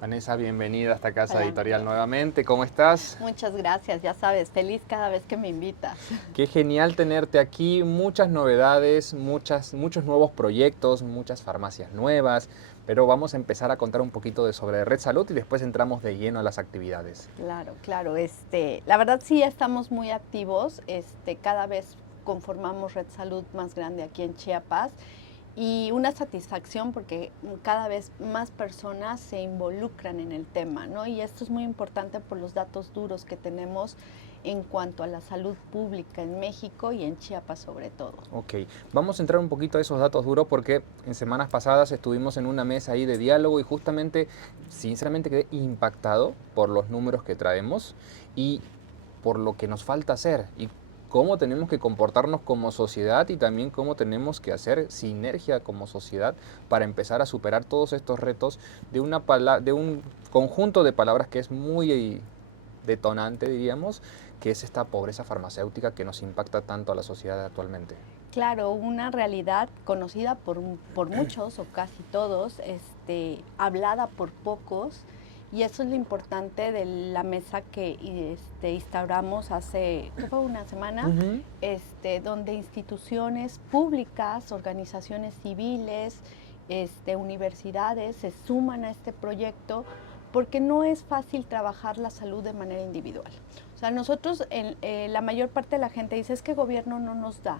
Vanessa, bienvenida a esta casa Hola, editorial Miguel. nuevamente. ¿Cómo estás? Muchas gracias, ya sabes, feliz cada vez que me invitas. Qué genial tenerte aquí. Muchas novedades, muchos nuevos proyectos, muchas farmacias nuevas. Pero vamos a empezar a contar un poquito sobre Red Salud y después entramos de lleno a las actividades. Claro, claro, la verdad sí estamos muy activos, cada vez conformamos Red Salud más grande aquí en Chiapas y una satisfacción porque cada vez más personas se involucran en el tema, ¿no? Y esto es muy importante por los datos duros que tenemos en cuanto a la salud pública en México y en Chiapas sobre todo. Ok, vamos a entrar un poquito a esos datos duros porque en semanas pasadas estuvimos en una mesa ahí de diálogo y justamente, sinceramente quedé impactado por los números que traemos y por lo que nos falta hacer y cómo tenemos que comportarnos como sociedad y también cómo tenemos que hacer sinergia como sociedad para empezar a superar todos estos retos de un conjunto de palabras que es muy detonante, diríamos, que es esta pobreza farmacéutica que nos impacta tanto a la sociedad actualmente. Claro, una realidad conocida por muchos o casi todos, hablada por pocos, y eso es lo importante de la mesa que instauramos hace, ¿qué fue? Una semana, Ujú. donde instituciones públicas, organizaciones civiles, universidades se suman a este proyecto porque no es fácil trabajar la salud de manera individual. O sea, nosotros, la mayor parte de la gente dice, es que el gobierno no nos da,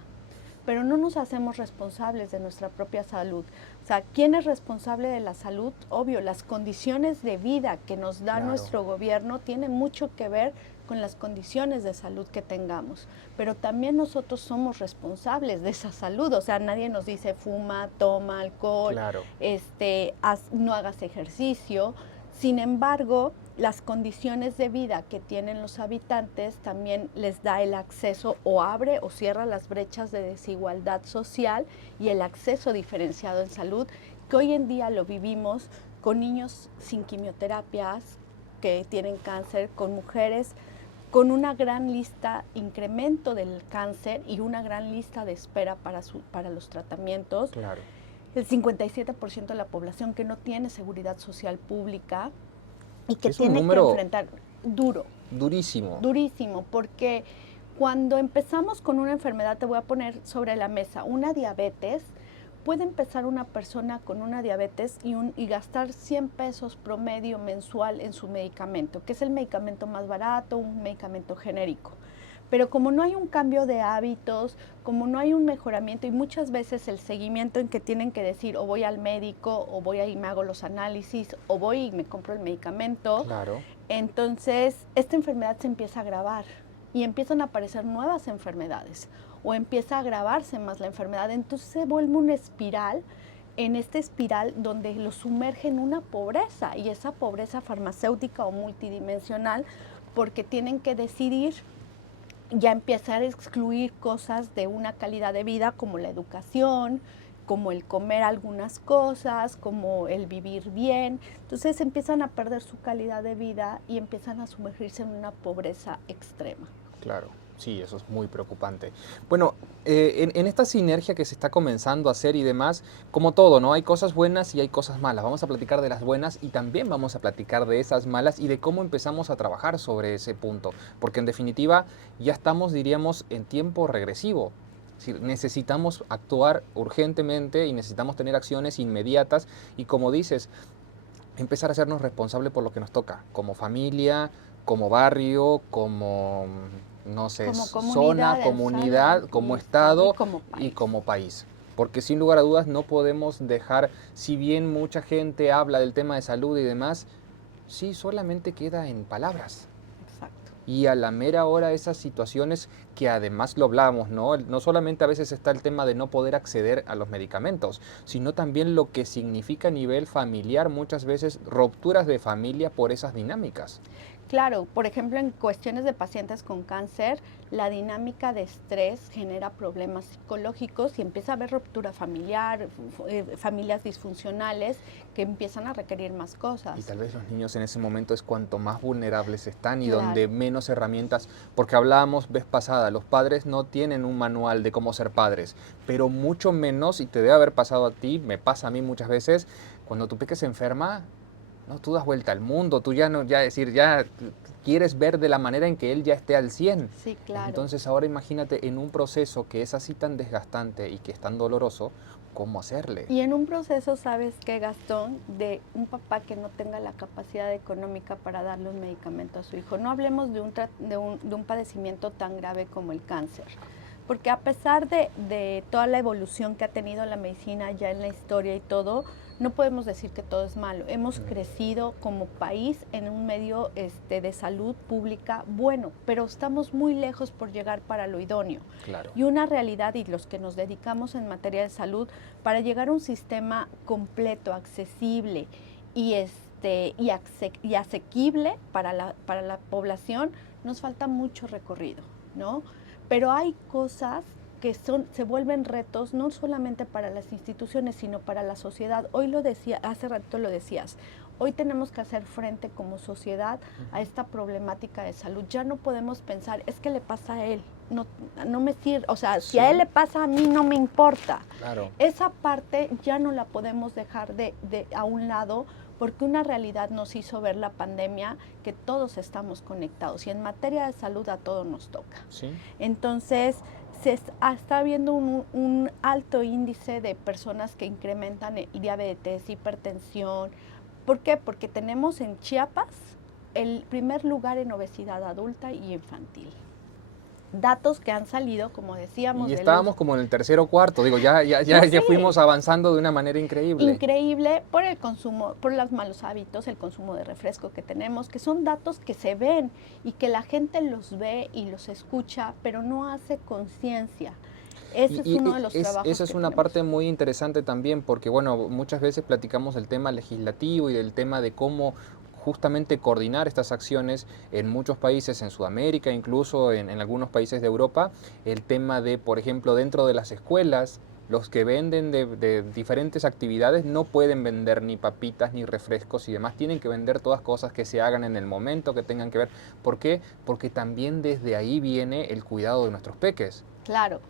pero no nos hacemos responsables de nuestra propia salud. O sea, ¿quién es responsable de la salud? Obvio, las condiciones de vida que nos da Claro. nuestro gobierno tienen mucho que ver con las condiciones de salud que tengamos, pero también nosotros somos responsables de esa salud. O sea, nadie nos dice fuma, toma alcohol, Claro. no hagas ejercicio. Sin embargo, las condiciones de vida que tienen los habitantes también les da el acceso o abre o cierra las brechas de desigualdad social y el acceso diferenciado en salud, que hoy en día lo vivimos con niños sin quimioterapias que tienen cáncer, con mujeres con una gran lista, incremento del cáncer y una gran lista de espera para los tratamientos. Claro. El 57% de la población que no tiene seguridad social pública y que Es un tiene que número enfrentar duro, durísimo. durísimo, porque cuando empezamos con una enfermedad, te voy a poner sobre la mesa, una diabetes, puede empezar una persona con una diabetes y gastar 100 pesos promedio mensual en su medicamento, que es el medicamento más barato, un medicamento genérico. Pero como no hay un cambio de hábitos, como no hay un mejoramiento y muchas veces el seguimiento en que tienen que decir o voy al médico o voy y me hago los análisis o voy y me compro el medicamento, Claro. entonces esta enfermedad se empieza a agravar y empiezan a aparecer nuevas enfermedades o empieza a agravarse más la enfermedad. Entonces se vuelve una espiral, en esta espiral donde lo sumerge en una pobreza y esa pobreza farmacéutica o multidimensional porque tienen que decidir ya empezar a excluir cosas de una calidad de vida como la educación, como el comer algunas cosas, como el vivir bien. Entonces empiezan a perder su calidad de vida y empiezan a sumergirse en una pobreza extrema. Claro, sí, eso es muy preocupante. Bueno, en esta sinergia que se está comenzando a hacer y demás, como todo, ¿no? Hay cosas buenas y hay cosas malas. Vamos a platicar de las buenas y también vamos a platicar de esas malas y de cómo empezamos a trabajar sobre ese punto. Porque en definitiva ya estamos, diríamos, en tiempo regresivo. Es decir, necesitamos actuar urgentemente y necesitamos tener acciones inmediatas y como dices, empezar a hacernos responsables por lo que nos toca, como familia, como barrio, como, no sé, Como zona, comunidad comunidad, como y estado como y país. como país. Porque sin lugar a dudas no podemos dejar, si bien mucha gente habla del tema de salud y demás, sí, solamente queda en palabras. Exacto. Y a la mera hora esas situaciones que además lo hablamos, ¿no? No solamente a veces está el tema de no poder acceder a los medicamentos, sino también lo que significa a nivel familiar, muchas veces rupturas de familia por esas dinámicas. Claro, por ejemplo, en cuestiones de pacientes con cáncer, la dinámica de estrés genera problemas psicológicos y empieza a haber ruptura familiar, familias disfuncionales que empiezan a requerir más Y cosas. tal vez los niños en ese momento es cuanto más vulnerables están y Claro, donde menos herramientas, porque hablábamos vez pasada, los padres no tienen un manual de cómo ser padres, pero mucho menos, y te debe haber pasado a ti, me pasa a mí muchas veces, cuando tu peque se enferma, No, tú das vuelta al mundo, tú ya no, ya decir, ya quieres ver de la manera en que él ya esté al 100. Sí, claro. Entonces ahora imagínate en un proceso que es así tan desgastante y que es tan doloroso, ¿cómo hacerle? Y en un proceso, ¿sabes qué, Gastón? De un papá que no tenga la capacidad económica para darle un medicamento a su hijo. No hablemos de un padecimiento tan grave como el cáncer. Porque a pesar de toda la evolución que ha tenido la medicina ya en la historia y todo, no podemos decir que todo es malo. Hemos crecido como país en un medio de salud pública bueno, pero estamos muy lejos por llegar para lo idóneo. Claro. Y una realidad, y los que nos dedicamos en materia de salud, para llegar a un sistema completo, accesible y, y asequible para la población, nos falta mucho recorrido, ¿no? Pero hay cosas que se vuelven retos no solamente para las instituciones, sino para la sociedad. Hoy lo decía, hace rato lo decías, hoy tenemos que hacer frente como sociedad a esta problemática de salud. Ya no podemos pensar, es que le pasa a él, no me sirve, o sea, si a él le pasa, a mí no me importa. Claro. Esa parte ya no la podemos dejar a un lado, porque una realidad nos hizo ver la pandemia, que todos estamos conectados y en materia de salud a todos nos toca. ¿Sí? Entonces, está habiendo un alto índice de personas que incrementan el diabetes, hipertensión. ¿Por qué? Porque tenemos en Chiapas el primer lugar en obesidad adulta y infantil. Datos que han salido, como decíamos. Y estábamos como en el tercero o cuarto, digo, ya fuimos avanzando de una manera increíble. Increíble por el consumo, por los malos hábitos, el consumo de refresco que tenemos, que son datos que se ven y que la gente los ve y los escucha, pero no hace conciencia. Ese es uno de los trabajos. Esa es una parte muy interesante también, porque bueno, muchas veces platicamos del tema legislativo y del tema de cómo justamente coordinar estas acciones en muchos países, en Sudamérica, incluso en algunos países de Europa, el tema de, por ejemplo, dentro de las escuelas, los que venden de diferentes actividades no pueden vender ni papitas ni refrescos y demás, tienen que vender todas cosas que se hagan en el momento, que tengan que ver. ¿Por qué? Porque también desde ahí viene el cuidado de nuestros peques. Claro,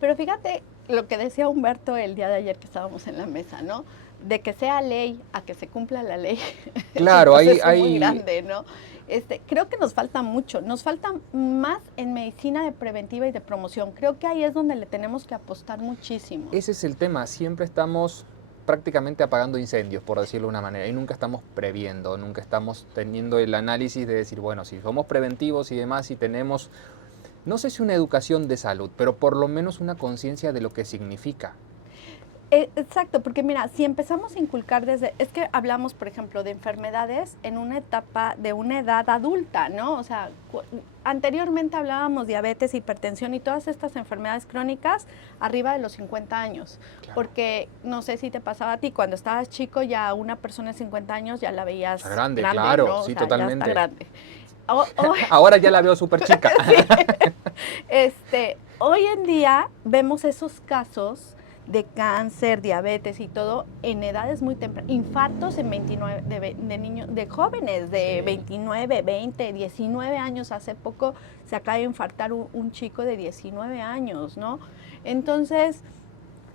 pero fíjate lo que decía Humberto el día de ayer que estábamos en la mesa, ¿no? De que sea ley a que se cumpla la ley. Claro, es muy grande, ¿no? Creo que nos falta mucho, nos falta más en medicina de preventiva y de promoción. Creo que ahí es donde le tenemos que apostar muchísimo. Ese es el tema, siempre estamos prácticamente apagando incendios, por decirlo de una manera, y nunca estamos previendo, nunca estamos teniendo el análisis de decir, bueno, si somos preventivos y demás, y tenemos, no sé si una educación de salud, pero por lo menos una conciencia de lo que significa. Exacto, porque mira, si empezamos a inculcar es que hablamos, por ejemplo, de enfermedades en una etapa de una edad adulta, ¿no? O sea, anteriormente hablábamos diabetes, hipertensión y todas estas enfermedades crónicas arriba de los 50 años, claro. Porque no sé si te pasaba a ti, cuando estabas chico ya una persona de 50 años ya la veías grande, claro, ¿no? Sí, o sea, totalmente. Ya está grande. Ahora ya la veo súper chica. Sí. Hoy en día vemos esos casos de cáncer, diabetes y todo en edades muy tempranas, infartos en 29 de niños, de jóvenes de 29, 20, 19 años. Hace poco se acaba de infartar un chico de 19 años, ¿no? Entonces,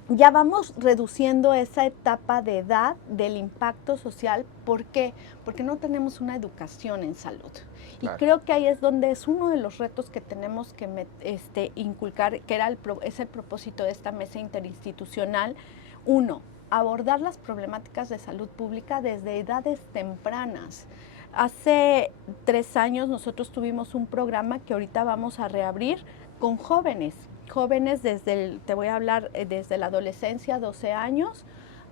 ya vamos reduciendo esa etapa de edad del impacto social. ¿Por qué? Porque no tenemos una educación en salud. Claro. Y creo que ahí es donde es uno de los retos que tenemos que inculcar, que es el propósito de esta mesa interinstitucional. Uno, abordar las problemáticas de salud pública desde edades tempranas. Hace 3 años nosotros tuvimos un programa que ahorita vamos a reabrir con jóvenes te voy a hablar desde la adolescencia, 12 años,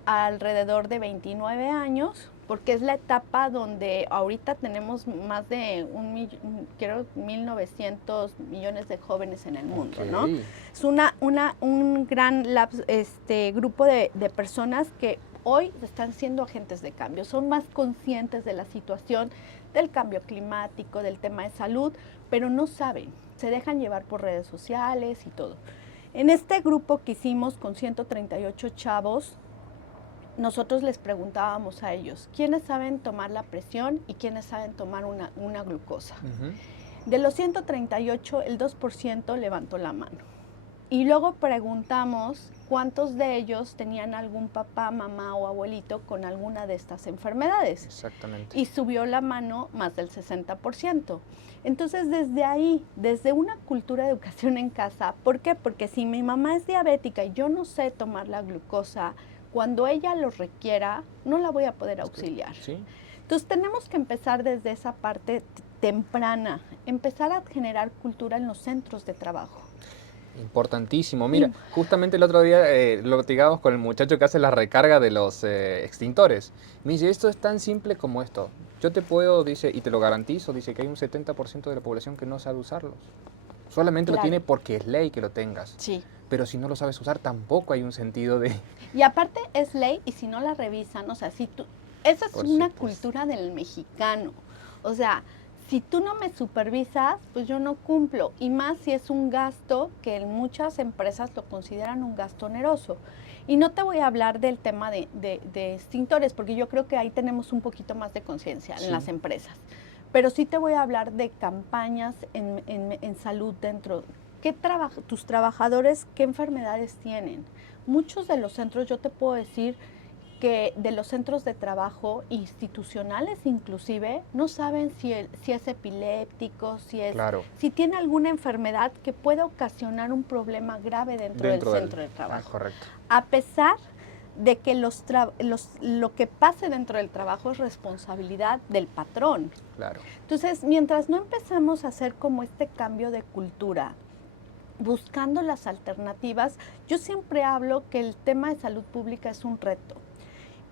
alrededor de 29 años, porque es la etapa donde ahorita tenemos más de 1.900 millones de jóvenes en el mundo, okay, ¿no? Es un gran grupo de personas que hoy están siendo agentes de cambio, son más conscientes de la situación, del cambio climático, del tema de salud, pero no saben, se dejan llevar por redes sociales y todo. En este grupo que hicimos con 138 chavos, nosotros les preguntábamos a ellos, ¿quiénes saben tomar la presión y quiénes saben tomar una glucosa? De los 138, el 2% levantó la mano. Y luego preguntamos cuántos de ellos tenían algún papá, mamá o abuelito con alguna de estas enfermedades. Exactamente. Y subió la mano más del 60%. Entonces, desde ahí, desde una cultura de educación en casa, ¿por qué? Porque si mi mamá es diabética y yo no sé tomar la glucosa, cuando ella lo requiera, no la voy a poder auxiliar. Sí. Entonces, tenemos que empezar desde esa parte temprana, empezar a generar cultura en los centros de trabajo. Importantísimo. Mira, justamente el otro día lo platicábamos con el muchacho que hace la recarga de los extintores. Me dice, esto es tan simple como esto. Yo te puedo, dice, y te lo garantizo, dice que hay un 70% de la población que no sabe usarlos. Solamente lo Claro. tiene porque es ley que lo tengas. Sí. Pero si no lo sabes usar, tampoco hay un sentido de... Y aparte es ley y si no la revisan, o sea, si tú... Esa es Por una supuesto. cultura del mexicano. O sea, si tú no me supervisas, pues yo no cumplo. Y más si es un gasto que en muchas empresas lo consideran un gasto oneroso. Y no te voy a hablar del tema de extintores, porque yo creo que ahí tenemos un poquito más de conciencia Sí. en las empresas. Pero sí te voy a hablar de campañas en salud dentro. ¿Tus trabajadores qué enfermedades tienen? Muchos de los centros, yo te puedo decir que de los centros de trabajo institucionales inclusive, no saben si es epiléptico, Claro. si tiene alguna enfermedad que pueda ocasionar un problema grave dentro del centro de trabajo. correcto. A pesar de que lo que pase dentro del trabajo es responsabilidad del patrón. Claro. Entonces, mientras no empezamos a hacer como este cambio de cultura, buscando las alternativas, yo siempre hablo que el tema de salud pública es un reto.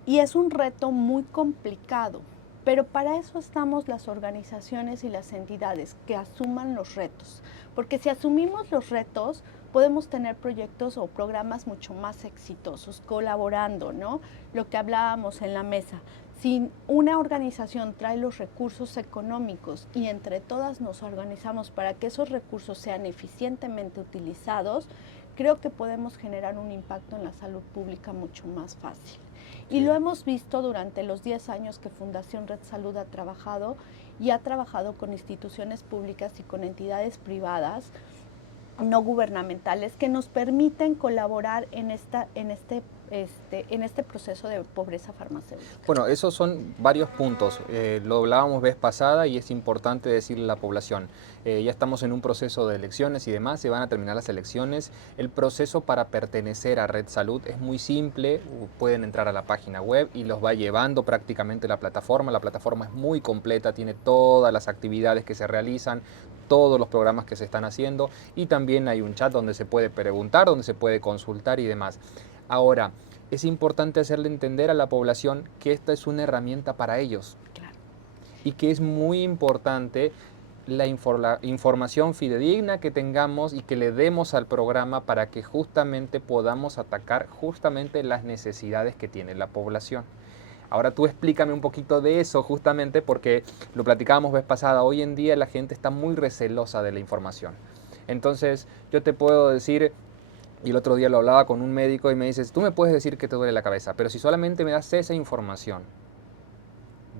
Y es un reto muy complicado, pero para eso estamos las organizaciones y las entidades que asuman los retos. Porque si asumimos los retos, podemos tener proyectos o programas mucho más exitosos, colaborando, ¿no? Lo que hablábamos en la mesa. Si una organización trae los recursos económicos y entre todas nos organizamos para que esos recursos sean eficientemente utilizados, creo que podemos generar un impacto en la salud pública mucho más fácil. Y lo hemos visto durante los 10 años que Fundación Red Salud ha trabajado y ha trabajado con instituciones públicas y con entidades privadas no gubernamentales que nos permiten colaborar en este proceso de pobreza farmacéutica. Bueno, esos son varios puntos. Lo hablábamos vez pasada y es importante decirle a la población. Ya estamos en un proceso de elecciones y demás, se van a terminar las elecciones. El proceso para pertenecer a Red Salud es muy simple. Pueden entrar a la página web y los va llevando prácticamente la plataforma. La plataforma es muy completa, tiene todas las actividades que se realizan, todos los programas que se están haciendo y también hay un chat donde se puede preguntar, donde se puede consultar y demás. Ahora, es importante hacerle entender a la población que esta es una herramienta para ellos. Claro. Y que es muy importante la información fidedigna que tengamos y que le demos al programa para que justamente podamos atacar justamente las necesidades que tiene la población. Ahora tú explícame un poquito de eso justamente porque lo platicábamos vez pasada, hoy en día la gente está muy recelosa de la información. Entonces yo te puedo decir, y el otro día lo hablaba con un médico y me dices, tú me puedes decir que te duele la cabeza, pero si solamente me das esa información,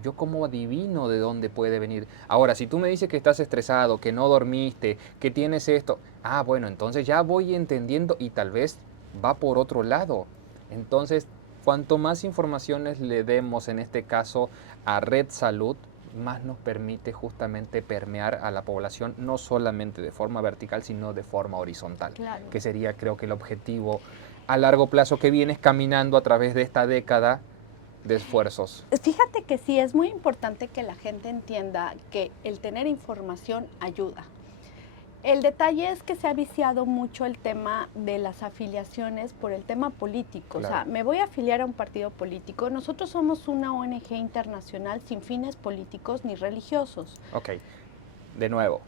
¿yo cómo adivino de dónde puede venir? Ahora, si tú me dices que estás estresado, que no dormiste, que tienes esto, bueno, entonces ya voy entendiendo y tal vez va por otro lado. Entonces, cuanto más informaciones le demos, en este caso, a Red Salud, más nos permite justamente permear a la población, no solamente de forma vertical, sino de forma horizontal, Claro. que sería creo que el objetivo a largo plazo que vienes caminando a través de esta década de esfuerzos. Fíjate que sí, es muy importante que la gente entienda que el tener información ayuda. El detalle es que se ha viciado mucho el tema de las afiliaciones por el tema político. Claro. O sea, me voy a afiliar a un partido político. Nosotros somos una ONG internacional sin fines políticos ni religiosos. Ok, de nuevo.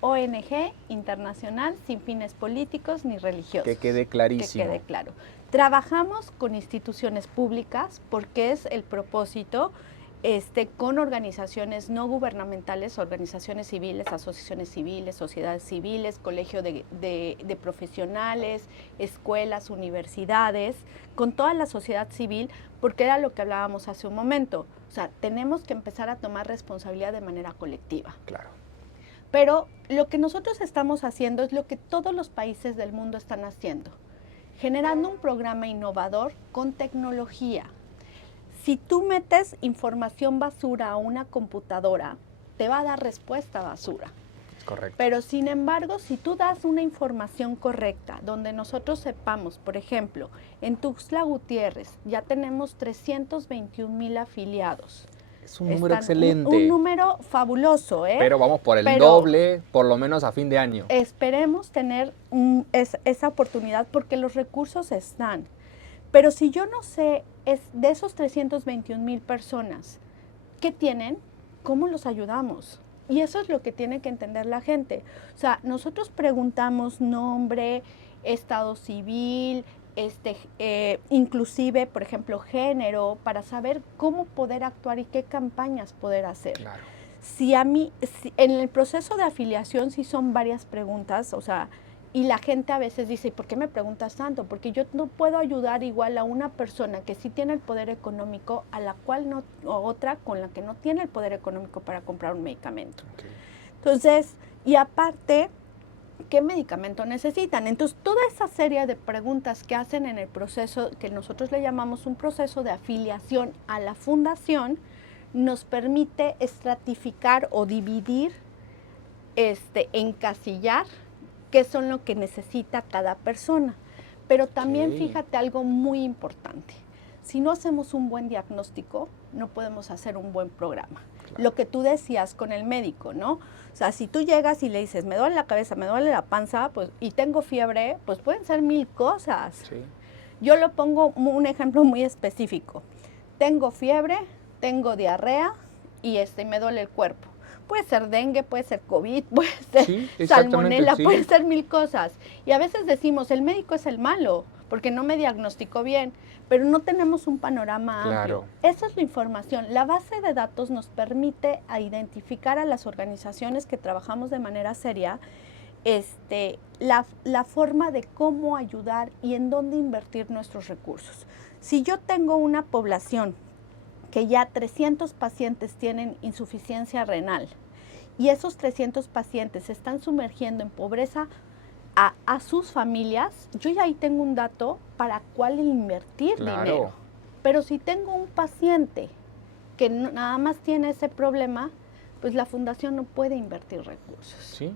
ONG internacional sin fines políticos ni religiosos. Que quede clarísimo. Que quede claro. Trabajamos con instituciones públicas porque es el propósito, con organizaciones no gubernamentales, organizaciones civiles, asociaciones civiles, sociedades civiles, colegio de profesionales, escuelas, universidades, con toda la sociedad civil, porque era lo que hablábamos hace un momento. O sea, tenemos que empezar a tomar responsabilidad de manera colectiva. Claro. Pero lo que nosotros estamos haciendo es lo que todos los países del mundo están haciendo, generando un programa innovador con tecnología. Si tú metes información basura a una computadora, te va a dar respuesta basura. Correcto. Pero sin embargo, si tú das una información correcta, donde nosotros sepamos, por ejemplo, en Tuxtla Gutiérrez ya tenemos 321,000 afiliados. Es un número excelente. Un número fabuloso, ¿eh? Pero vamos por el doble, por lo menos a fin de año. Esperemos tener esa oportunidad porque los recursos están. Pero si yo no sé, de esos 321,000 personas, ¿qué tienen? ¿Cómo los ayudamos? Y eso es lo que tiene que entender la gente. O sea, nosotros preguntamos nombre, estado civil, inclusive, por ejemplo, género, para saber cómo poder actuar y qué campañas poder hacer. Claro. Si en el proceso de afiliación sí son varias preguntas, o sea, y la gente a veces dice, ¿por qué me preguntas tanto? Porque yo no puedo ayudar igual a una persona que sí tiene el poder económico a la cual no, o otra con la que no tiene el poder económico para comprar un medicamento. Okay. Entonces, y aparte, ¿qué medicamento necesitan? Entonces, toda esa serie de preguntas que hacen en el proceso, que nosotros le llamamos un proceso de afiliación a la fundación, nos permite estratificar o dividir, encasillar qué son lo que necesita cada persona. Pero también fíjate algo muy importante. Si no hacemos un buen diagnóstico, no podemos hacer un buen programa. Claro. Lo que tú decías con el médico, ¿no? O sea, si tú llegas y le dices, me duele la cabeza, me duele la panza, pues, y tengo fiebre, pues pueden ser 1000 cosas. Sí. Yo lo pongo un ejemplo muy específico. Tengo fiebre, tengo diarrea y me duele el cuerpo. Puede ser dengue, puede ser COVID, puede ser salmonela, puede ser 1000 cosas. Y a veces decimos, el médico es el malo, porque no me diagnosticó bien, pero no tenemos un panorama amplio. Esa es la información. La base de datos nos permite identificar a las organizaciones que trabajamos de manera seria, la forma de cómo ayudar y en dónde invertir nuestros recursos. Si yo tengo una población que ya 300 pacientes tienen insuficiencia renal y esos 300 pacientes se están sumergiendo en pobreza a sus familias, yo ya ahí tengo un dato para cuál invertir dinero. Pero si tengo un paciente que nada más tiene ese problema, pues la fundación no puede invertir recursos. ¿Sí?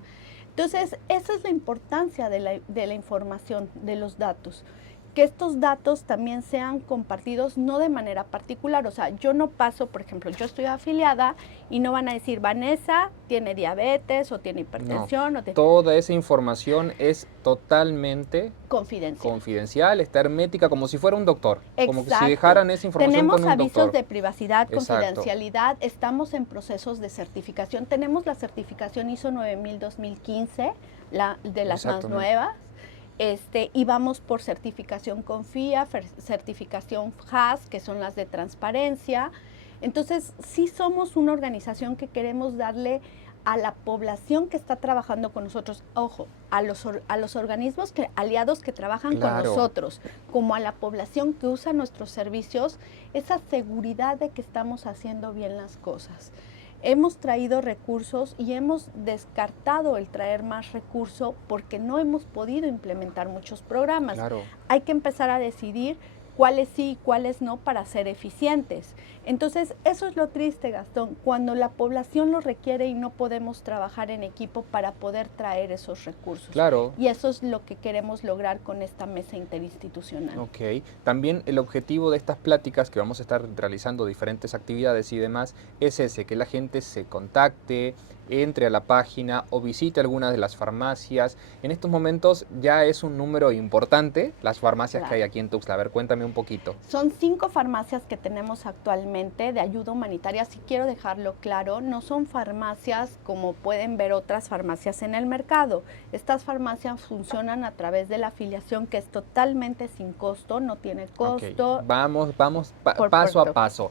Entonces, esa es la importancia de la información, de los datos. Que estos datos también sean compartidos no de manera particular. O sea, yo no paso, por ejemplo, yo estoy afiliada y no van a decir, Vanessa tiene diabetes o tiene hipertensión. No, toda esa información es totalmente confidencial, está hermética, como si fuera un doctor. Exacto. Como que si dejaran esa información con un doctor. Tenemos avisos de privacidad, confidencialidad, estamos en procesos de certificación. Tenemos la certificación ISO 9000-2015, de las más nuevas. Y vamos por certificación CONFIA, certificación FAS, que son las de transparencia. Entonces, sí somos una organización que queremos darle a la población que está trabajando con nosotros, ojo, a los organismos aliados que trabajan con nosotros, como a la población que usa nuestros servicios, esa seguridad de que estamos haciendo bien las cosas. Hemos traído recursos y hemos descartado el traer más recursos porque no hemos podido implementar muchos programas. Hay que empezar a decidir cuáles sí y cuáles no para ser eficientes. Entonces, eso es lo triste, Gastón, cuando la población lo requiere y no podemos trabajar en equipo para poder traer esos recursos. Y eso es lo que queremos lograr con esta mesa interinstitucional. También el objetivo de estas pláticas que vamos a estar realizando, diferentes actividades y demás, es ese, que la gente se contacte, entre a la página o visite alguna de las farmacias. En estos momentos ya es un número importante las farmacias que hay aquí en Tuxtla. A ver, cuéntame un poquito. Son 5 farmacias que tenemos actualmente de ayuda humanitaria. Sí quiero dejarlo claro, no son farmacias como pueden ver otras farmacias en el mercado. Estas farmacias funcionan a través de la afiliación, que es totalmente sin costo, no tiene costo. Vamos paso a paso.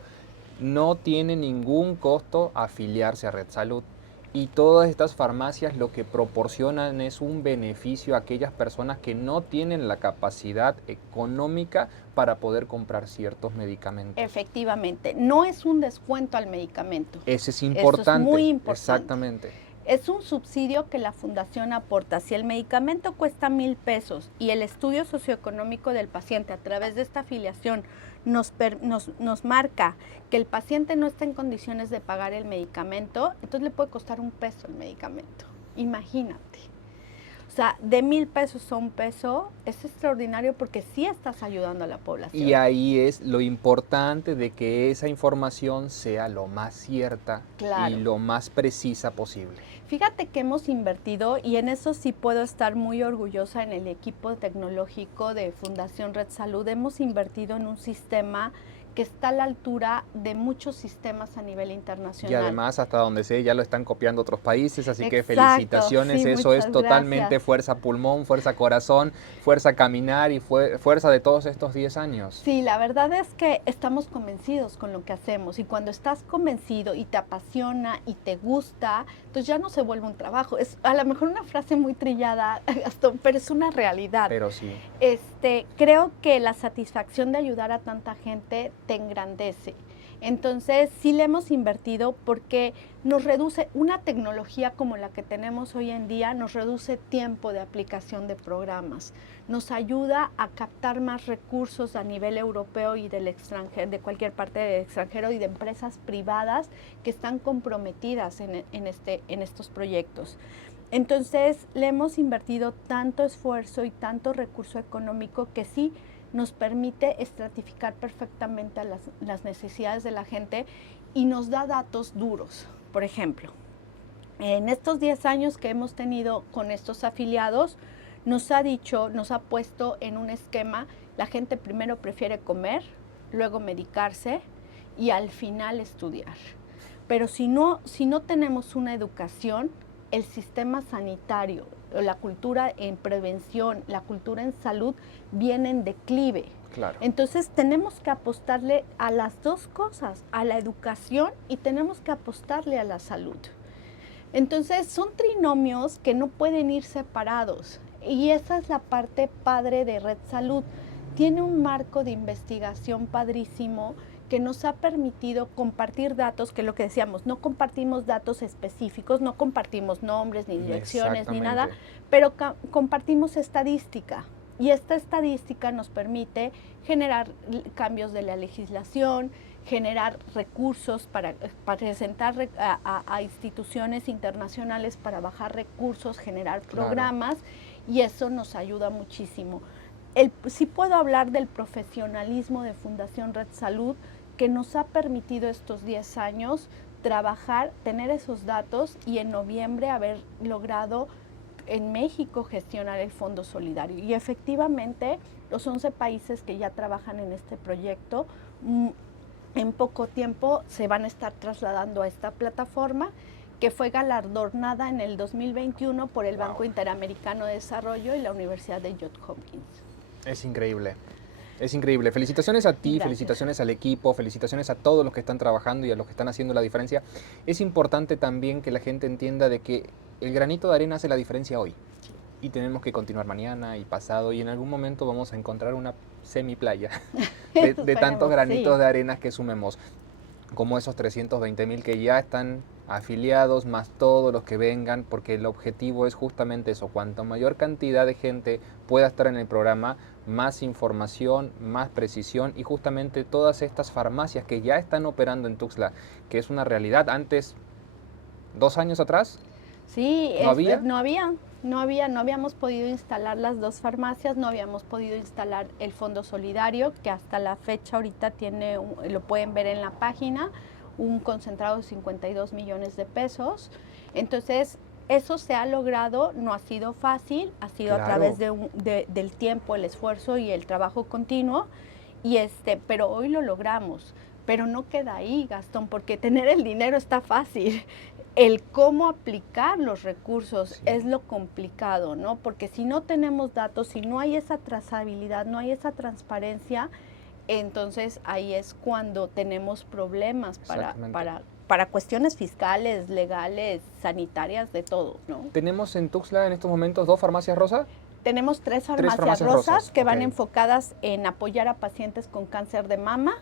No tiene ningún costo afiliarse a Red Salud. Y todas estas farmacias lo que proporcionan es un beneficio a aquellas personas que no tienen la capacidad económica para poder comprar ciertos medicamentos. Efectivamente, no es un descuento al medicamento. Ese es importante. Eso es muy importante. Exactamente. Es un subsidio que la fundación aporta. Si el medicamento cuesta 1,000 pesos y el estudio socioeconómico del paciente a través de esta afiliación nos marca que el paciente no está en condiciones de pagar el medicamento, entonces le puede costar 1 peso el medicamento. Imagínate. O sea, de 1,000 pesos a 1 peso es extraordinario porque sí estás ayudando a la población. Y ahí es lo importante de que esa información sea lo más cierta Claro. y lo más precisa posible. Fíjate que hemos invertido, y en eso sí puedo estar muy orgullosa en el equipo tecnológico de Fundación Red Salud. Hemos invertido en un sistema que está a la altura de muchos sistemas a nivel internacional. Y además, hasta donde sé, ya lo están copiando otros países, así que Exacto, felicitaciones. sí, Eso es muchas totalmente gracias. fuerza pulmón, fuerza corazón, fuerza caminar y fuerza de todos estos 10 años. Sí, la verdad es que estamos convencidos con lo que hacemos, y cuando estás convencido y te apasiona y te gusta, entonces ya no se vuelve un trabajo. Es a lo mejor una frase muy trillada, Gastón, pero es una realidad. Pero sí. Creo que la satisfacción de ayudar a tanta gente te engrandece. Entonces, sí le hemos invertido porque nos reduce, una tecnología como la que tenemos hoy en día, nos reduce tiempo de aplicación de programas, nos ayuda a captar más recursos a nivel europeo y del extranjero, de cualquier parte del extranjero, y de empresas privadas que están comprometidas en estos proyectos. Entonces, le hemos invertido tanto esfuerzo y tanto recurso económico que sí nos permite estratificar perfectamente a las necesidades de la gente y nos da datos duros. Por ejemplo, en estos 10 años que hemos tenido con estos afiliados, nos ha puesto en un esquema: la gente primero prefiere comer, luego medicarse y al final estudiar. Pero si no tenemos una educación, el sistema sanitario, la cultura en prevención, la cultura en salud viene en declive. Claro. Entonces tenemos que apostarle a las dos cosas, a la educación, y tenemos que apostarle a la salud. Entonces son trinomios que no pueden ir separados, y esa es la parte padre de Red Salud. Tiene un marco de investigación padrísimo que nos ha permitido compartir datos, que lo que decíamos, no compartimos datos específicos, no compartimos nombres, ni direcciones, ni nada, pero compartimos estadística. Y esta estadística nos permite generar cambios de la legislación, generar recursos para presentar a instituciones internacionales para bajar recursos, generar programas, y eso nos ayuda muchísimo. Sí puedo hablar del profesionalismo de Fundación Red Salud, que nos ha permitido estos 10 años trabajar, tener esos datos, y en noviembre haber logrado en México gestionar el Fondo Solidario. Y efectivamente, los 11 países que ya trabajan en este proyecto, en poco tiempo se van a estar trasladando a esta plataforma, que fue galardonada en el 2021 por el Banco Interamericano de Desarrollo y la Universidad de Johns Hopkins. Es increíble. Es increíble. Felicitaciones a ti, Gracias. Felicitaciones al equipo, felicitaciones a todos los que están trabajando y a los que están haciendo la diferencia. Es importante también que la gente entienda de que el granito de arena hace la diferencia hoy. Y tenemos que continuar mañana y pasado, y en algún momento vamos a encontrar una semiplaya de tantos granitos de arena que sumemos, como esos 320,000 que ya están afiliados, más todos los que vengan, porque el objetivo es justamente eso: cuanto mayor cantidad de gente pueda estar en el programa, más información, más precisión, y justamente todas estas farmacias que ya están operando en Tuxtla, que es una realidad. Antes, 2 años atrás, sí, ¿no había? no habíamos podido instalar las 2 farmacias, no habíamos podido instalar el Fondo Solidario, que hasta la fecha ahorita tiene, lo pueden ver en la página, un concentrado de 52 millones de pesos. Entonces, eso se ha logrado, no ha sido fácil, ha sido a través del tiempo, el esfuerzo y el trabajo continuo, pero hoy lo logramos. Pero no queda ahí, Gastón, porque tener el dinero está fácil. El cómo aplicar los recursos es lo complicado, ¿no? Porque si no tenemos datos, si no hay esa trazabilidad, no hay esa transparencia, entonces ahí es cuando tenemos problemas para cuestiones fiscales, legales, sanitarias, de todo, ¿no? Tenemos en Tuxtla en estos momentos 2 farmacias Rosa. Tenemos 3 farmacias rosas que van enfocadas en apoyar a pacientes con cáncer de mama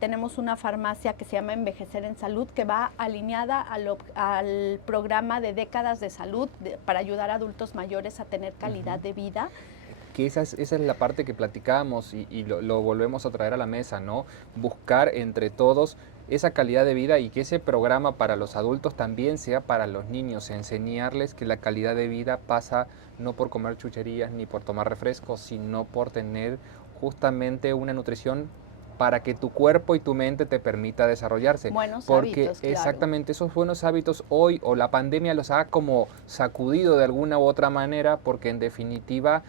tenemos una farmacia que se llama Envejecer en Salud, que va alineada al programa de décadas de salud para ayudar a adultos mayores a tener calidad de vida. Que esa es la parte que platicábamos y lo volvemos a traer a la mesa, ¿no? Buscar entre todos esa calidad de vida y que ese programa para los adultos también sea para los niños, enseñarles que la calidad de vida pasa no por comer chucherías ni por tomar refrescos, sino por tener justamente una nutrición para que tu cuerpo y tu mente te permita desarrollarse. Buenos Porque hábitos, claro. exactamente esos buenos hábitos hoy o la pandemia los ha como sacudido de alguna u otra manera, porque en definitiva,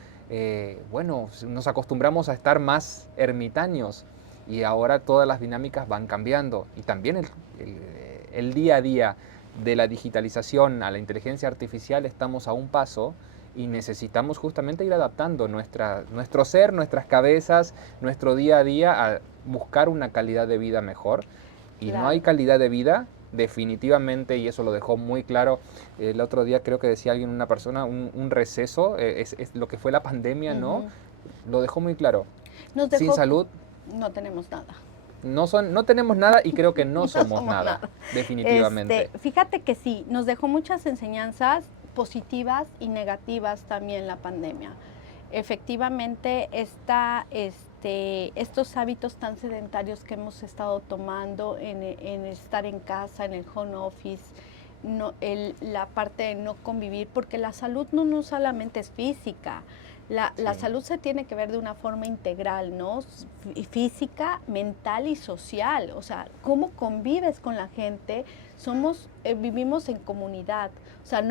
bueno, nos acostumbramos a estar más ermitaños y ahora todas las dinámicas van cambiando y también el día a día de la digitalización a la inteligencia artificial estamos a un paso y necesitamos justamente ir adaptando nuestro ser, nuestras cabezas, nuestro día a día a buscar una calidad de vida mejor. Y Claro. no hay calidad de vida, definitivamente, y eso lo dejó muy claro el otro día, creo que decía alguien, una persona, un receso, es lo que fue la pandemia, ¿no? Ujú. Lo dejó muy claro. Nos Sin dejó, salud no tenemos nada. no tenemos nada y creo que no somos somos nada, nada. definitivamente. Fíjate que sí, nos dejó muchas enseñanzas positivas y negativas también la pandemia. Efectivamente, estos hábitos tan sedentarios que hemos estado tomando en estar en casa, en el home office, la parte de no convivir, porque la salud no solamente es física. La Sí. salud se tiene que ver de una forma integral, ¿no? Física, mental y social. O sea, cómo convives con la gente. Vivimos en comunidad. O sea,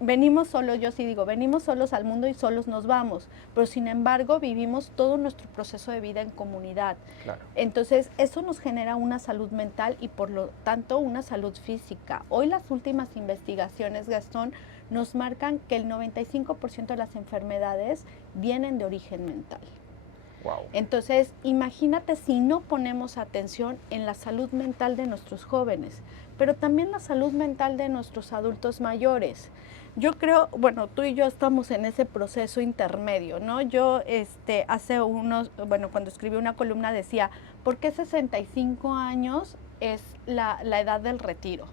venimos solos, yo sí digo, venimos solos al mundo y solos nos vamos. Pero sin embargo, vivimos todo nuestro proceso de vida en comunidad. Claro. Entonces, eso nos genera una salud mental y por lo tanto una salud física. Hoy las últimas investigaciones, Gastón, nos marcan que el 95% de las enfermedades vienen de origen mental. Wow. Entonces, imagínate si no ponemos atención en la salud mental de nuestros jóvenes, pero también la salud mental de nuestros adultos mayores. Yo creo, bueno, tú y yo estamos en ese proceso intermedio, ¿no? Yo cuando escribí una columna decía, ¿por qué 65 años es la edad del retiro?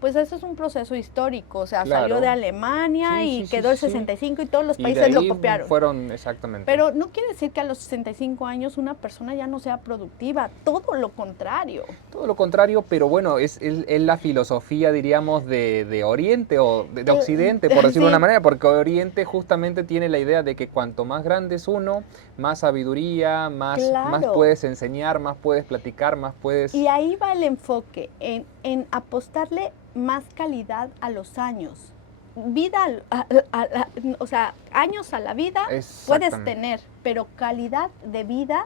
Pues eso es un proceso histórico, o sea, Claro. salió de Alemania Sí, y sí, quedó el sí. 65 y todos los Y de países ahí lo copiaron. fueron, exactamente. Pero no quiere decir que a los 65 años una persona ya no sea productiva, todo lo contrario. Todo lo contrario, pero bueno, es la filosofía, diríamos, de Oriente o de Occidente, por decirlo de una Sí. manera, porque Oriente justamente tiene la idea de que cuanto más grande es uno, más sabiduría, más Claro. puedes enseñar, más puedes platicar, más puedes... Y ahí va el enfoque, en apostarle más calidad a los años. O sea, años a la vida puedes Exactamente. tener, pero calidad de vida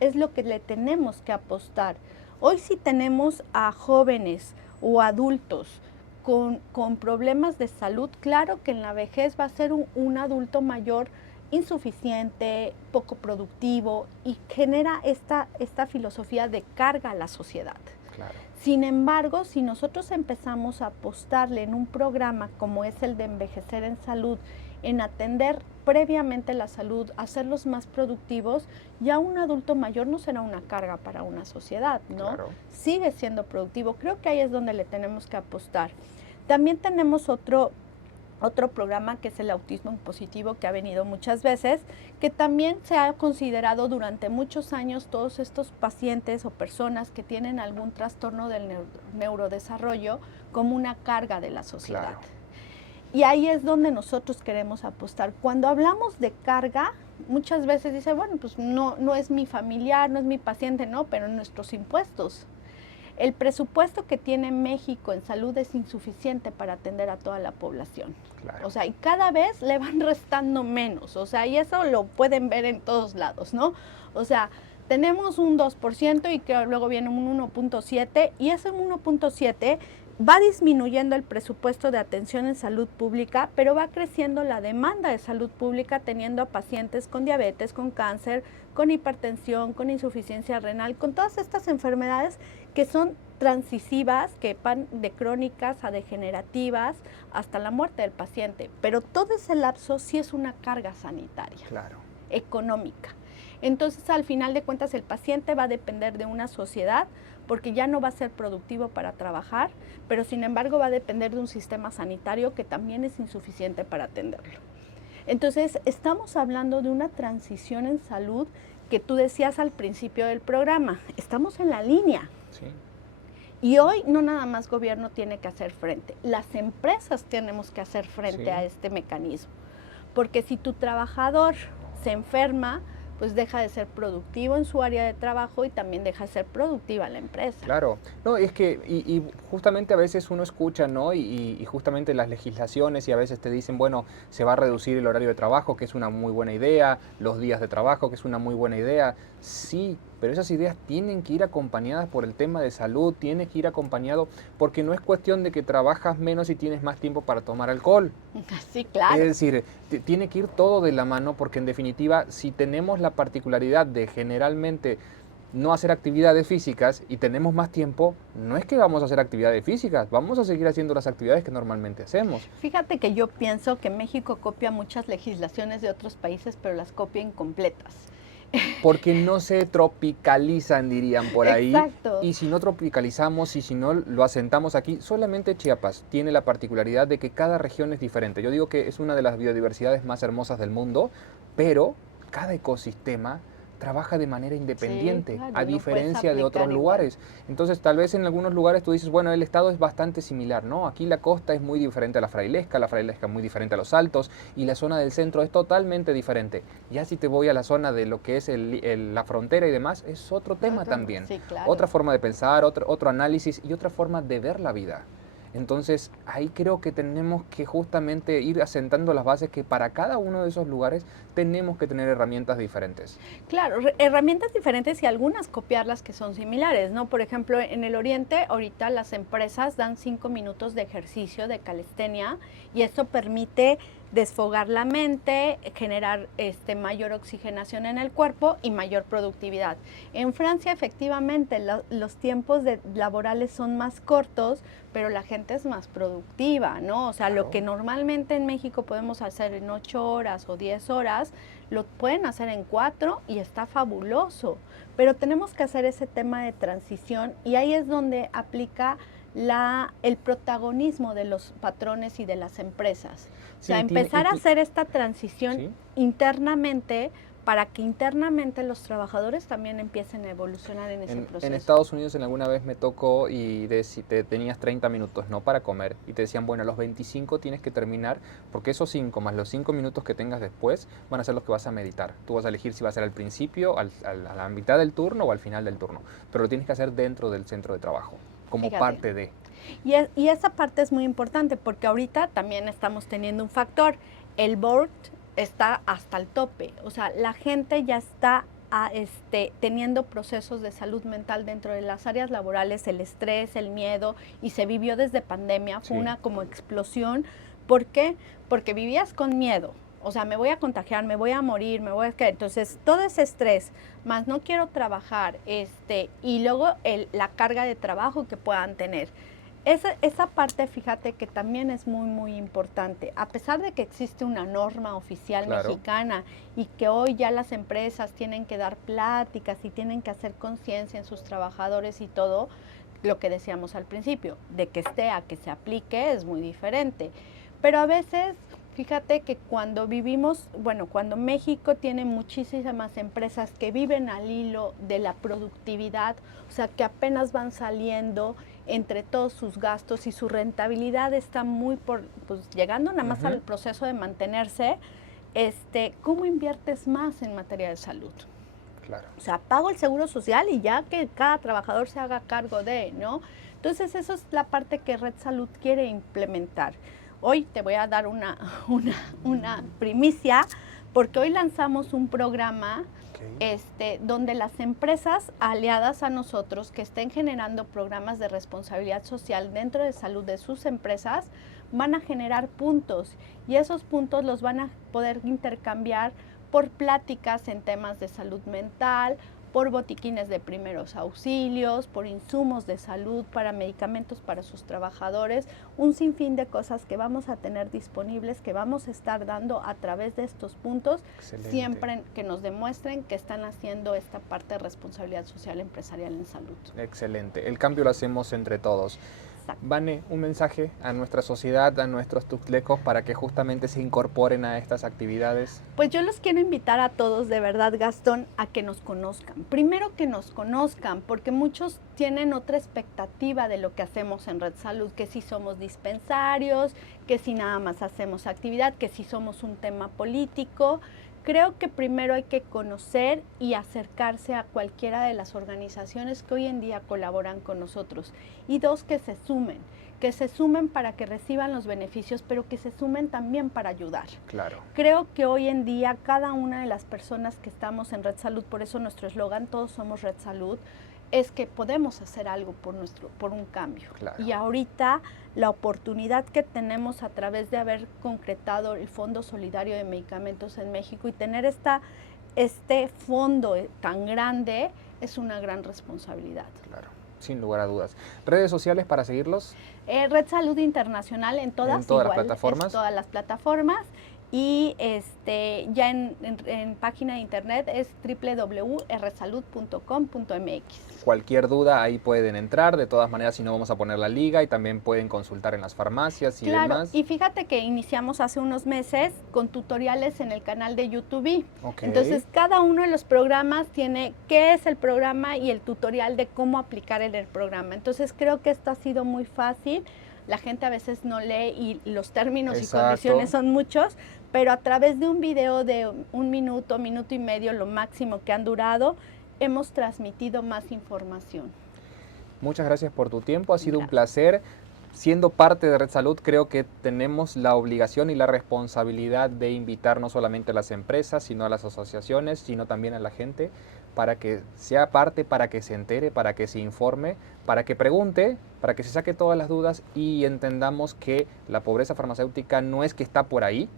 es lo que le tenemos que apostar. Hoy sí tenemos a jóvenes o adultos con problemas de salud, claro que en la vejez va a ser un adulto mayor insuficiente, poco productivo y genera esta filosofía de carga a la sociedad. Claro. Sin embargo, si nosotros empezamos a apostarle en un programa como es el de Envejecer en Salud, en atender previamente la salud, hacerlos más productivos, ya un adulto mayor no será una carga para una sociedad, ¿no? Claro. Sigue siendo productivo. Creo que ahí es donde le tenemos que apostar. También tenemos otro programa que es el autismo positivo, que ha venido muchas veces, que también se ha considerado durante muchos años todos estos pacientes o personas que tienen algún trastorno del neurodesarrollo como una carga de la sociedad. Claro. Y ahí es donde nosotros queremos apostar. Cuando hablamos de carga, muchas veces dice, bueno, pues no es mi familiar, no es mi paciente, no, pero nuestros impuestos. El presupuesto que tiene México en salud es insuficiente para atender a toda la población. Claro. O sea, y cada vez le van restando menos. O sea, y eso lo pueden ver en todos lados, ¿no? O sea, tenemos un 2% y que luego viene un 1.7 y ese 1.7 va disminuyendo el presupuesto de atención en salud pública, pero va creciendo la demanda de salud pública teniendo a pacientes con diabetes, con cáncer, con hipertensión, con insuficiencia renal, con todas estas enfermedades que son transitivas, que van de crónicas a degenerativas hasta la muerte del paciente. Pero todo ese lapso sí es una carga sanitaria, Claro. económica. Entonces, al final de cuentas, el paciente va a depender de una sociedad porque ya no va a ser productivo para trabajar, pero sin embargo va a depender de un sistema sanitario que también es insuficiente para atenderlo. Entonces, estamos hablando de una transición en salud que tú decías al principio del programa. Estamos en la línea. Sí. Y hoy no nada más gobierno tiene que hacer frente, las empresas tenemos que hacer frente Sí. a este mecanismo. Porque si tu trabajador se enferma, pues deja de ser productivo en su área de trabajo y también deja de ser productiva la empresa. Claro, no, es que, y justamente a veces uno escucha, ¿no? Y justamente las legislaciones y a veces te dicen, bueno, se va a reducir el horario de trabajo, que es una muy buena idea, los días de trabajo, que es una muy buena idea. Sí, pero esas ideas tienen que ir acompañadas por el tema de salud, tiene que ir acompañado, porque no es cuestión de que trabajas menos y tienes más tiempo para tomar alcohol. Sí, claro. Es decir, tiene que ir todo de la mano porque en definitiva, si tenemos la particularidad de generalmente no hacer actividades físicas y tenemos más tiempo, no es que vamos a hacer actividades físicas, vamos a seguir haciendo las actividades que normalmente hacemos. Fíjate que yo pienso que México copia muchas legislaciones de otros países, pero las copia incompletas. Porque no se tropicalizan, dirían por ahí. Exacto. Y si no tropicalizamos y si no lo asentamos aquí, solamente Chiapas tiene la particularidad de que cada región es diferente. Yo digo que es una de las biodiversidades más hermosas del mundo, pero cada ecosistema trabaja de manera independiente, Sí, claro, a no diferencia puedes de otros aplicar lugares. Entonces, tal vez en algunos lugares tú dices, bueno, el estado es bastante similar, ¿no? Aquí la costa es muy diferente a la Frailesca es muy diferente a los Altos, y la zona del centro es totalmente diferente. Ya si te voy a la zona de lo que es la frontera y demás, es otro tema también. Sí, claro. Otra forma de pensar, otro análisis y otra forma de ver la vida. Entonces, ahí creo que tenemos que justamente ir asentando las bases que para cada uno de esos lugares tenemos que tener herramientas diferentes. Claro, herramientas diferentes y algunas copiarlas que son similares, ¿no? Por ejemplo, en el Oriente, ahorita las empresas dan 5 minutos de ejercicio de calistenia y esto permite desfogar la mente, generar mayor oxigenación en el cuerpo y mayor productividad. En Francia, efectivamente, los tiempos laborales son más cortos, pero la gente es más productiva, ¿no? O sea, Claro. lo que normalmente en México podemos hacer en 8 horas o 10 horas, lo pueden hacer en 4 y está fabuloso. Pero tenemos que hacer ese tema de transición y ahí es donde aplica el protagonismo de los patrones y de las empresas. O sea, empezar a hacer esta transición ¿sí? internamente para que internamente los trabajadores también empiecen a evolucionar en ese proceso. En Estados Unidos en alguna vez me tocó y si te tenías 30 minutos no para comer y te decían, bueno, a los 25 tienes que terminar porque esos 5 más los 5 minutos que tengas después van a ser los que vas a meditar. Tú vas a elegir si va a ser al principio, a la mitad del turno o al final del turno, pero lo tienes que hacer dentro del centro de trabajo, como Fíjate. parte de... Y esa parte es muy importante porque ahorita también estamos teniendo un factor, el board está hasta el tope, o sea, la gente ya está teniendo procesos de salud mental dentro de las áreas laborales, el estrés, el miedo, y se vivió desde pandemia, fue una como explosión. ¿Por qué? Porque vivías con miedo, o sea, me voy a contagiar, me voy a morir, me voy a caer. Entonces, todo ese estrés, más no quiero trabajar, y luego la carga de trabajo que puedan tener. Esa parte, fíjate que también es muy, muy importante. A pesar de que existe una norma oficial mexicana y que hoy ya las empresas tienen que dar pláticas y tienen que hacer conciencia en sus trabajadores y todo, lo que decíamos al principio, de que esté a que se aplique es muy diferente. Pero a veces, fíjate que cuando cuando México tiene muchísimas empresas que viven al hilo de la productividad, o sea, que apenas van saliendo entre todos sus gastos y su rentabilidad está muy llegando nada más al proceso de mantenerse, ¿cómo inviertes más en materia de salud? Claro. O sea, pago el seguro social y ya que cada trabajador se haga cargo de, ¿no? Entonces, eso es la parte que Red Salud quiere implementar. Hoy te voy a dar una primicia, porque hoy lanzamos un programa donde las empresas aliadas a nosotros que estén generando programas de responsabilidad social dentro de salud de sus empresas van a generar puntos y esos puntos los van a poder intercambiar por pláticas en temas de salud mental por botiquines de primeros auxilios, por insumos de salud, para medicamentos para sus trabajadores, un sinfín de cosas que vamos a tener disponibles, que vamos a estar dando a través de estos puntos, Excelente. siempre que nos demuestren que están haciendo esta parte de responsabilidad social empresarial en salud. Excelente. El cambio lo hacemos entre todos. Exacto. Vane, un mensaje a nuestra sociedad, a nuestros tuxtlecos, para que justamente se incorporen a estas actividades. Pues yo los quiero invitar a todos, de verdad, Gastón, a que nos conozcan. Primero que nos conozcan, porque muchos tienen otra expectativa de lo que hacemos en Red Salud, que si somos dispensarios, que si nada más hacemos actividad, que si somos un tema político. Creo que primero hay que conocer y acercarse a cualquiera de las organizaciones que hoy en día colaboran con nosotros. Y dos, que se sumen para que reciban los beneficios, pero que se sumen también para ayudar. Claro. Creo que hoy en día cada una de las personas que estamos en Red Salud, por eso nuestro eslogan, todos somos Red Salud, es que podemos hacer algo por un cambio. Claro. Y ahorita la oportunidad que tenemos a través de haber concretado el Fondo Solidario de Medicamentos en México y tener este fondo tan grande es una gran responsabilidad. Claro, sin lugar a dudas. ¿Redes sociales para seguirlos? Red Salud Internacional en todas ¿En todas igual, las plataformas? es todas las plataformas. Y ya en página de internet es www.rsalud.com.mx. Cualquier duda ahí pueden entrar, de todas maneras si no vamos a poner la liga y también pueden consultar en las farmacias y Claro, demás. y fíjate que iniciamos hace unos meses con tutoriales en el canal de YouTube. Okay. Entonces cada uno de los programas tiene qué es el programa y el tutorial de cómo aplicar el programa. Entonces creo que esto ha sido muy fácil. La gente a veces no lee y los términos Exacto. y condiciones son muchos, pero a través de un video de 1 minuto, minuto y medio, lo máximo que han durado, hemos transmitido más información. Muchas gracias por tu tiempo, ha sido un Gracias. placer. Siendo parte de Red Salud, creo que tenemos la obligación y la responsabilidad de invitar no solamente a las empresas, sino a las asociaciones, sino también a la gente, para que sea parte, para que se entere, para que se informe, para que pregunte, para que se saque todas las dudas y entendamos que la pobreza farmacéutica no es que está por ahí,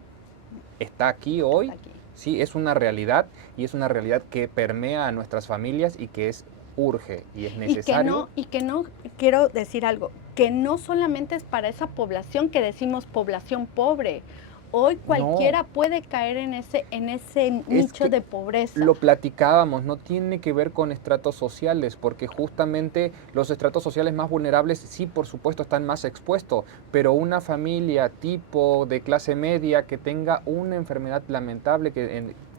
está aquí hoy, Está aquí. sí, es una realidad y es una realidad que permea a nuestras familias y que es urge y es necesario. Y que no, quiero decir algo, que no solamente es para esa población que decimos población pobre. Hoy cualquiera puede caer en ese nicho de pobreza. Lo platicábamos, no tiene que ver con estratos sociales, porque justamente los estratos sociales más vulnerables sí, por supuesto, están más expuestos, pero una familia tipo de clase media que tenga una enfermedad lamentable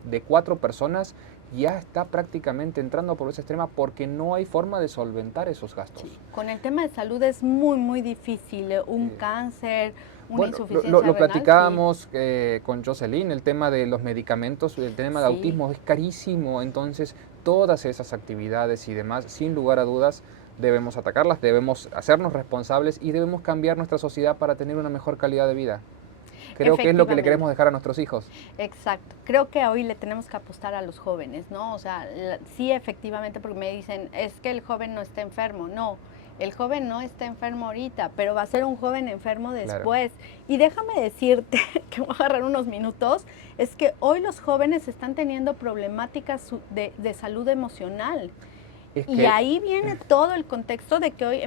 de 4 personas ya está prácticamente entrando a pobreza extrema porque no hay forma de solventar esos gastos. Sí. Con el tema de salud es muy, muy difícil. Un cáncer, una insuficiencia lo renal, platicábamos con Jocelyn, el tema de los medicamentos, el tema de Sí. autismo es carísimo, entonces todas esas actividades y demás, sin lugar a dudas, debemos atacarlas, debemos hacernos responsables y debemos cambiar nuestra sociedad para tener una mejor calidad de vida. Creo que es lo que le queremos dejar a nuestros hijos. Exacto. Creo que hoy le tenemos que apostar a los jóvenes, ¿no? O sea, sí, efectivamente, porque me dicen, es que el joven no está enfermo. No, el joven no está enfermo ahorita, pero va a ser un joven enfermo después. Claro. Y déjame decirte, que voy a agarrar unos minutos, es que hoy los jóvenes están teniendo problemáticas de salud emocional. Y ahí viene todo el contexto de que hoy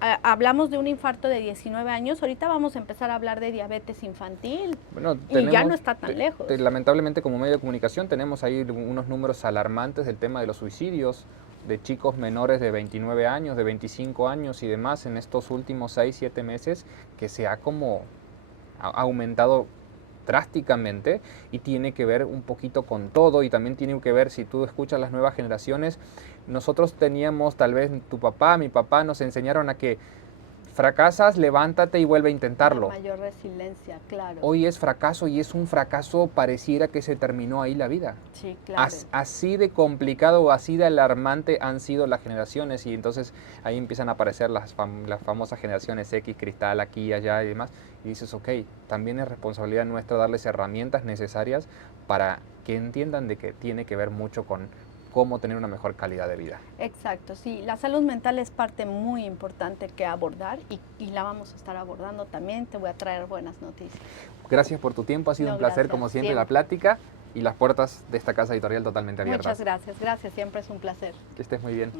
hablamos de un infarto de 19 años, ahorita vamos a empezar a hablar de diabetes infantil, bueno, y ya no está tan lejos. Lamentablemente, como medio de comunicación tenemos ahí unos números alarmantes del tema de los suicidios de chicos menores de 29 años, de 25 años y demás en estos últimos 6, 7 meses, que se ha aumentado drásticamente y tiene que ver un poquito con todo y también tiene que ver, si tú escuchas las nuevas generaciones, nosotros teníamos, tal vez tu papá, mi papá nos enseñaron a que fracasas, levántate y vuelve a intentarlo. La mayor resiliencia, claro. Hoy es fracaso y es un fracaso, pareciera que se terminó ahí la vida. Sí, claro. Así de complicado o así de alarmante han sido las generaciones y entonces ahí empiezan a aparecer las famosas generaciones X, cristal, aquí, allá y demás. Y dices, ok, también es responsabilidad nuestra darles herramientas necesarias para que entiendan de que tiene que ver mucho con cómo tener una mejor calidad de vida. Exacto, sí. La salud mental es parte muy importante que abordar y la vamos a estar abordando también. Te voy a traer buenas noticias. Gracias por tu tiempo, ha sido un placer como siempre la plática y las puertas de esta casa editorial totalmente abiertas. Muchas gracias, gracias, siempre es un placer. Que estés muy bien.